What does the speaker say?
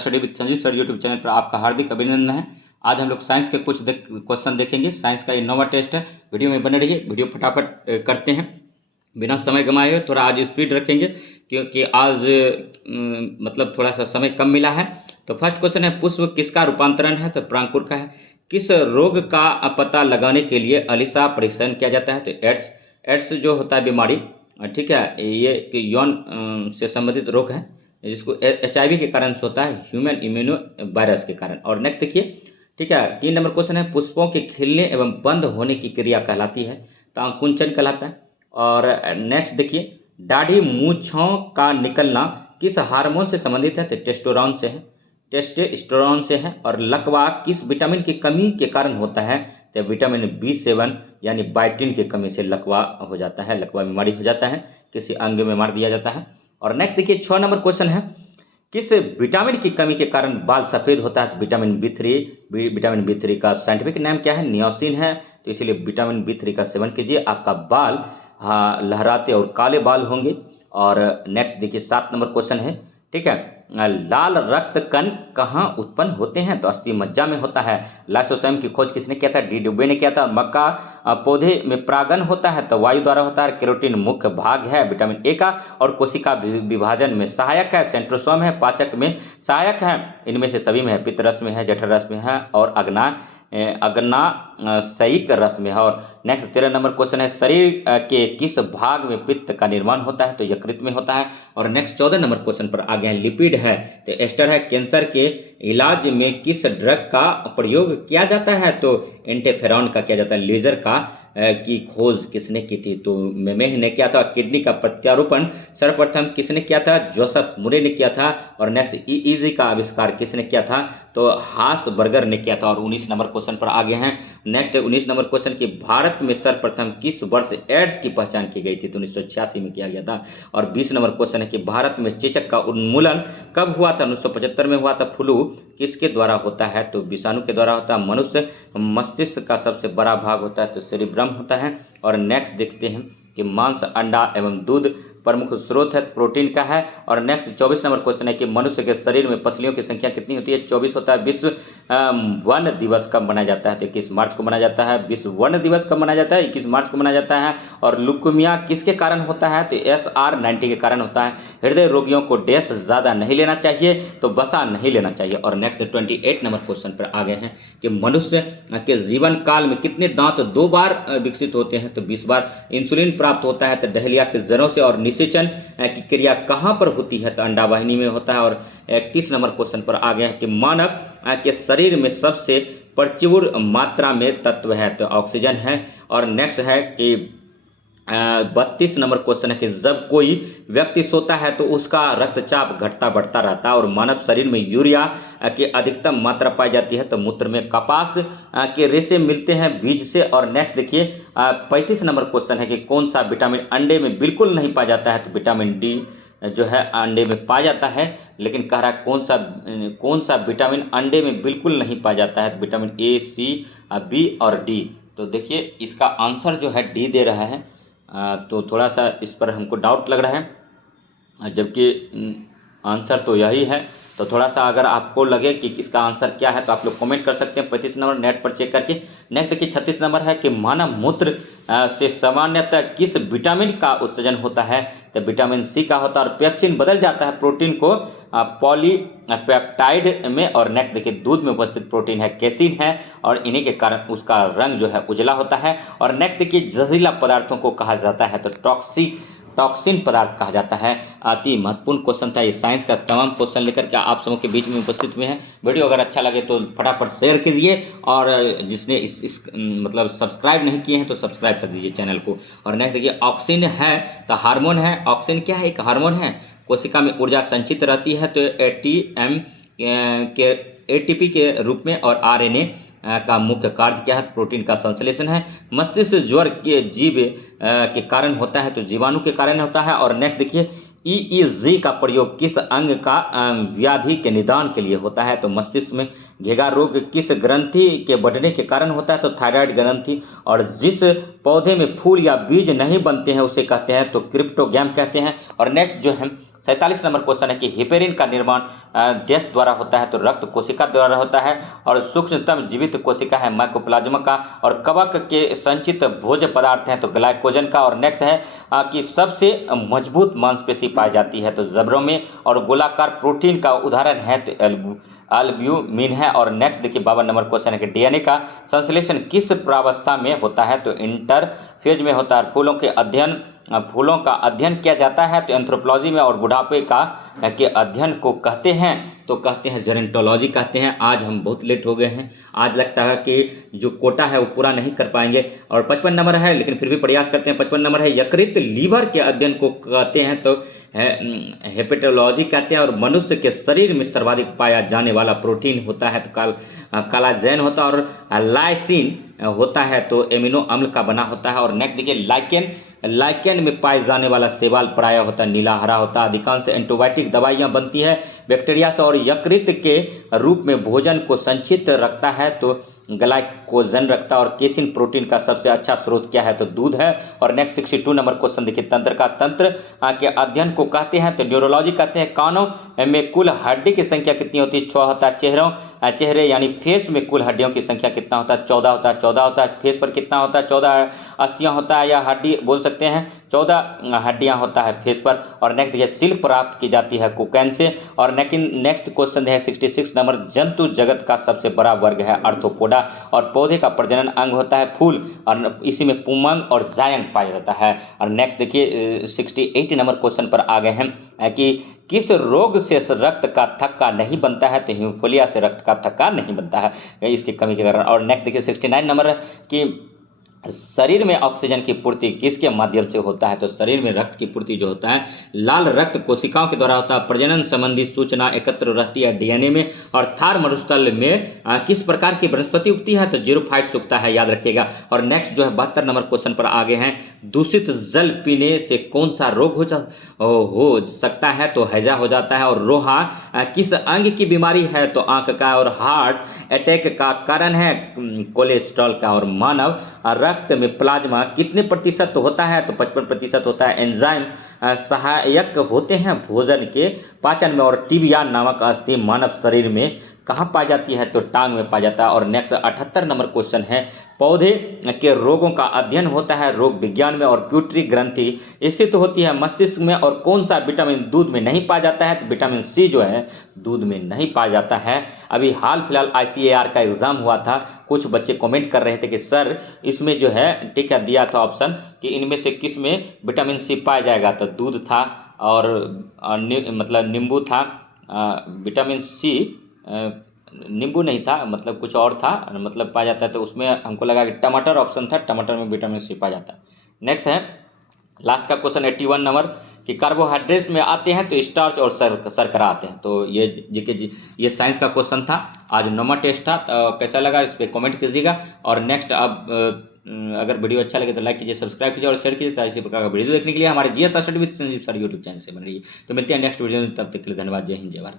Study with Sanjeev sir YouTube channel पर आपका हार्दिक अभिनंदन है। आज हम लोग साइंस के कुछ क्वेश्चन देखेंगे। साइंस का ये 9वां टेस्ट है। वीडियो में बने रहिए। वीडियो फटाफट करते हैं बिना समय गंवाए हुए। थोड़ा आज स्पीड रखेंगे क्योंकि आज मतलब थोड़ा सा समय कम मिला है। तो फर्स्ट क्वेश्चन है, पुष्प किसका रूपांतरण है? तो प्रांकुर का है। किस रोग का पता लगाने के लिए अलीसा परीक्षण किया जाता है? तो एड्स जो होता है बीमारी, ठीक है, ये कि यौन से संबंधित रोग है जिसको HIV के कारण से होता है, ह्यूमन इम्यूनो वायरस के कारण। और नेक्स्ट देखिए, ठीक है, 3 नंबर क्वेश्चन है, पुष्पों के खिलने एवं बंद होने की क्रिया कहलाती है? तो अंकुंचन कहलाता है। और नेक्स्ट देखिए, दाढ़ी मूंछों का निकलना किस हार्मोन से संबंधित है? तो टेस्टोस्टेरोन से है, टेस्टोस्टेरोन से है। और लकवा किस विटामिन की कमी के कारण होता है? तो विटामिन B7 यानी बायोटिन की कमी से लकवा हो जाता है, लकवा बीमारी हो जाता है, किसी अंग में मार दिया जाता है। और नेक्स्ट देखिए, 6 नंबर क्वेश्चन है, किस विटामिन की कमी के कारण बाल सफ़ेद होता है? तो विटामिन B3 का साइंटिफिक नाम क्या है? नियोसिन है। तो इसीलिए विटामिन B3 का सेवन कीजिए, आपका बाल लहराते और काले बाल होंगे। और नेक्स्ट देखिए, 7 नंबर क्वेश्चन है, ठीक है, लाल रक्त कण कहाँ उत्पन्न होते हैं? तो अस्थि मज्जा में होता है। लाइसोसोम की खोज किसने किया था? डी डुबे ने किया था। मक्का पौधे में परागन होता है? तो वायु द्वारा होता है। केरोटीन मुख्य भाग है विटामिन ए का और कोशिका विभाजन में सहायक है। सेंट्रोसोम है, पाचक में सहायक है। इनमें से सभी में है, पित्त रस में है, जठर रस में है और अग्नाशयिक रस में है। और नेक्स्ट 13 नंबर क्वेश्चन है, शरीर के किस भाग में पित्त का निर्माण होता है? तो यकृत में होता है। और नेक्स्ट 14 नंबर क्वेश्चन पर आ गया है, लिपिड है। तो एस्टर है। कैंसर के इलाज में किस ड्रग का प्रयोग किया जाता है? तो इंटरफेरॉन का किया जाता है। लेजर का की खोज किसने की थी? तो मेमेह ने किया था। किडनी का प्रत्यारोपण सर्वप्रथम किसने किया था? जोसेफ मुरे ने किया था। और नेक्स्ट EEG का आविष्कार किसने किया था? तो हासबर्गर ने किया था। और 19 नंबर क्वेश्चन पर आ गए हैं। नेक्स्ट 19 नंबर क्वेश्चन की, भारत में सर्वप्रथम किस वर्ष एड्स की पहचान की गई थी? तो 1986 में किया गया था। और 20 नंबर क्वेश्चन है कि भारत में चेचक का उन्मूलन कब हुआ था? 1975 में हुआ था। फ्लू किसके द्वारा होता है? तो विषाणु के द्वारा होता है। मनुष्य मस्तिष्क का सबसे बड़ा भाग होता है तो सेरिब्रम होता है। और नेक्स्ट देखते हैं कि मांस, अंडा एवं दूध प्रमुख स्रोत है, प्रोटीन का है। और नेक्स्ट 24 नंबर क्वेश्चन है कि मनुष्य के शरीर में पसलियों की संख्या कितनी होती है? 24 होता है। विश्व वन दिवस कब मनाया जाता है? तो 21 मार्च को मनाया जाता है। विश्व वन दिवस कब मनाया जाता है? 21 मार्च को मनाया जाता है। और लुकेमिया किसके कारण होता है? तो SR90 के कारण होता है। हृदय रोगियों को डैश ज़्यादा नहीं लेना चाहिए, तो वसा नहीं लेना चाहिए। और नेक्स्ट 28 नंबर क्वेश्चन पर आ गए हैं कि मनुष्य के जीवन काल में कितने दांत 2 बार विकसित होते हैं? तो 20 बार। इंसुलिन प्राप्त होता है तो डहलिया के जड़ों से। और निषेचन की क्रिया कहाँ पर होती है? तो अंडावाहिनी में होता है। और 31 नंबर क्वेश्चन पर आ गया है कि मानव के शरीर में सबसे प्रचुर मात्रा में तत्व है? तो ऑक्सीजन है। और नेक्स्ट है कि 32 नंबर क्वेश्चन है कि जब कोई व्यक्ति सोता है तो उसका रक्तचाप घटता बढ़ता रहता है और मानव शरीर में यूरिया की अधिकतम मात्रा पाई जाती है? तो मूत्र में। कपास के रेशे मिलते हैं बीज से। और नेक्स्ट देखिए, 35 नंबर क्वेश्चन है कि कौन सा विटामिन अंडे में बिल्कुल नहीं पाया जाता है? तो विटामिन D जो है अंडे में पाया जाता है, लेकिन कह रहा है कौन सा विटामिन अंडे में बिल्कुल नहीं पाया जाता है? तो विटामिन A, C, B और D। तो देखिए इसका आंसर जो है D दे रहा है। तो थोड़ा सा इस पर हमको डाउट लग रहा है, जबकि आंसर तो यही है। तो थोड़ा सा अगर आपको लगे कि इसका आंसर क्या है तो आप लोग कमेंट कर सकते हैं 35 नंबर नेट पर चेक करके। नेक्स्ट देखिए 36 नंबर है कि मानव मूत्र से सामान्यतः किस विटामिन का उत्सर्जन होता है? तो विटामिन C का होता है। और पेप्सिन बदल जाता है प्रोटीन को पॉलीपेप्टाइड में। और नेक्स्ट देखिए, दूध में उपस्थित प्रोटीन है कैसीन है और इन्हीं के कारण उसका रंग जो है उजला होता है। और नेक्स्ट देखिए, जहरीला पदार्थों को कहा जाता है तो टॉक्सिन पदार्थ कहा जाता है। अति महत्वपूर्ण क्वेश्चन था। ये साइंस का तमाम क्वेश्चन लेकर के आप सबों के बीच में उपस्थित हुए हैं। वीडियो अगर अच्छा लगे तो फटाफट शेयर कीजिए और जिसने इस मतलब सब्सक्राइब नहीं किए हैं तो सब्सक्राइब कर दीजिए चैनल को। और नेक्स्ट देखिए, ऑक्सिन है तो हार्मोन है। ऑक्सिन क्या है? एक हार्मोन है। कोशिका में ऊर्जा संचित रहती है तो ATP के रूप में। और RNA का मुख्य कार्य क्या है? प्रोटीन का संश्लेषण है। मस्तिष्क ज्वर के जीव के कारण होता है तो जीवाणु के कारण होता है। और नेक्स्ट देखिए, EEG का प्रयोग किस अंग का व्याधि के निदान के लिए होता है? तो मस्तिष्क में। घेगा रोग किस ग्रंथि के बढ़ने के कारण होता है? तो थायराइड ग्रंथि। और जिस पौधे में फूल या बीज नहीं बनते हैं उसे कहते हैं तो क्रिप्टोगैम कहते हैं। और नेक्स्ट जो है 47 नंबर क्वेश्चन है कि हेपेरिन का निर्माण डैश द्वारा होता है, तो रक्त कोशिका द्वारा होता है, और सूक्ष्मतम जीवित कोशिका है माइकोप्लाज्मा का, और कवक के संचित भोज्य पदार्थ हैं तो ग्लाइकोजन का। और नेक्स्ट है कि सबसे मजबूत मांसपेशी पाई जाती है तो जबड़ों में, और गोलाकार प्रोटीन का उदाहरण है तो एल्ब्यूमिन है। और नेक्स्ट देखिए 52 नंबर क्वेश्चन है कि डीएनए का संश्लेषण किस प्रावस्था में होता है, तो इंटरफेज में होता है। फूलों का अध्ययन किया जाता है तो एंथ्रोपोलॉजी में, और बुढ़ापे के अध्ययन को कहते हैं तो कहते हैं जेरेंटोलॉजी कहते हैं। आज हम बहुत लेट हो गए हैं, आज लगता है कि जो कोटा है वो पूरा नहीं कर पाएंगे। और 55 नंबर है, लेकिन फिर भी प्रयास करते हैं। 55 नंबर है यकृत लीवर के अध्ययन को कहते हैं तो हेपेटोलॉजी कहते हैं। और मनुष्य के शरीर में सर्वाधिक पाया जाने वाला प्रोटीन होता है तो कोलाजेन होता है, और लाइसिन होता है तो एमिनो अम्ल का बना होता है। और नेक्स्ट देखिए लाइकेन में पाए जाने वाला शैवाल प्राय होता है नीला हरा होता है। अधिकांश एंटीबायोटिक दवाइयाँ बनती है बैक्टीरिया से, और यकृत के रूप में भोजन को संचित रखता है तो ग्लाइकोजन रखता है। और केसिन प्रोटीन का सबसे अच्छा स्रोत क्या है, तो दूध है। और नेक्स्ट 62 नंबर क्वेश्चन देखिए तंत्र के अध्ययन को कहते हैं तो न्यूरोलॉजी कहते हैं। कानों में कुल हड्डी की संख्या कितनी होती है, 6 होता है। चेहरे यानी फेस में कुल हड्डियों की संख्या कितना होता है, 14 होता है। 14 होता है। फेस पर कितना होता है, 14 अस्थियां होता है, या हड्डी बोल सकते हैं, 14 हड्डियां होता है फेस पर। और नेक्स्ट देखिए सिल्क प्राप्त की जाती है कोकैन से। और नेक्स्ट क्वेश्चन है 66 नंबर, जंतु जगत का सबसे बड़ा वर्ग है आर्थ्रोपोडा, और पौधे का प्रजनन अंग होता है फूल, और इसी में पुमंग और जायंग पाया जाता है। और नेक्स्ट देखिए 68 नंबर क्वेश्चन पर आ गए हैं कि किस रोग से रक्त का थक्का नहीं बनता है, तो हीमोफिलिया से रक्त का थक्का नहीं बनता है इसकी कमी के कारण। और नेक्स्ट देखिए 69 नंबर कि शरीर में ऑक्सीजन की पूर्ति किसके माध्यम से होता है, तो शरीर में रक्त की पूर्ति जो होता है लाल रक्त कोशिकाओं के द्वारा होता है। प्रजनन संबंधी सूचना एकत्र रहती है डीएनए में। और थार मरुस्थल में किस प्रकार की वनस्पति उगती है, तो जीरोफाइट्स उगता है, याद रखिएगा। और नेक्स्ट जो है 72 नंबर क्वेश्चन पर आगे हैं, दूषित जल पीने से कौन सा रोग हो सकता है, तो हैजा हो जाता है। और रोहा किस अंग की बीमारी है, तो आंख का। और हार्ट अटैक का कारण है कोलेस्ट्रॉल का। और मानव रक्त में प्लाज्मा कितने प्रतिशत होता है, तो 55% होता है। एंजाइम सहायक होते हैं भोजन के पाचन में। और टिबिया नामक अस्थि मानव शरीर में कहाँ पाई जाती है, तो टांग में पाया जाता है। और नेक्स्ट 78 नंबर क्वेश्चन है, पौधे के रोगों का अध्ययन होता है रोग विज्ञान में। और प्यूटरी ग्रंथि स्थित होती है मस्तिष्क में। और कौन सा विटामिन दूध में नहीं पाया जाता है, तो विटामिन सी जो है दूध में नहीं पाया जाता है। अभी हाल फिलहाल ICAR का एग्जाम हुआ था, कुछ बच्चे कमेंट कर रहे थे कि सर इसमें जो है ठीक है दिया था ऑप्शन कि इनमें से किस में विटामिन सी पाया जाएगा, तो दूध था, और मतलब नींबू था। विटामिन सी नींबू नहीं था, मतलब कुछ और था, मतलब पाया जाता है, तो उसमें हमको लगा कि टमाटर ऑप्शन था, टमाटर में विटामिन सी पाया जाता है। नेक्स्ट है लास्ट का क्वेश्चन 81 नंबर कि कार्बोहाइड्रेट्स में आते हैं तो स्टार्च और शर्करा आते हैं। तो ये साइंस का क्वेश्चन था, आज 9वां टेस्ट था। तो कैसा लगा इस पर कमेंट कीजिएगा। और नेक्स्ट अब अगर वीडियो अच्छा लगे तो लाइक कीजिए, सब्सक्राइब कीजिए और शेयर कीजिए। ताकि इसी प्रकार का वीडियो देखने के लिए हमारे GS study with Sanjeev sir YouTube channel से बन रही है। तो मिलते हैं नेक्स्ट वीडियो में, तब तक के लिए धन्यवाद। जय हिंद, जय भारत।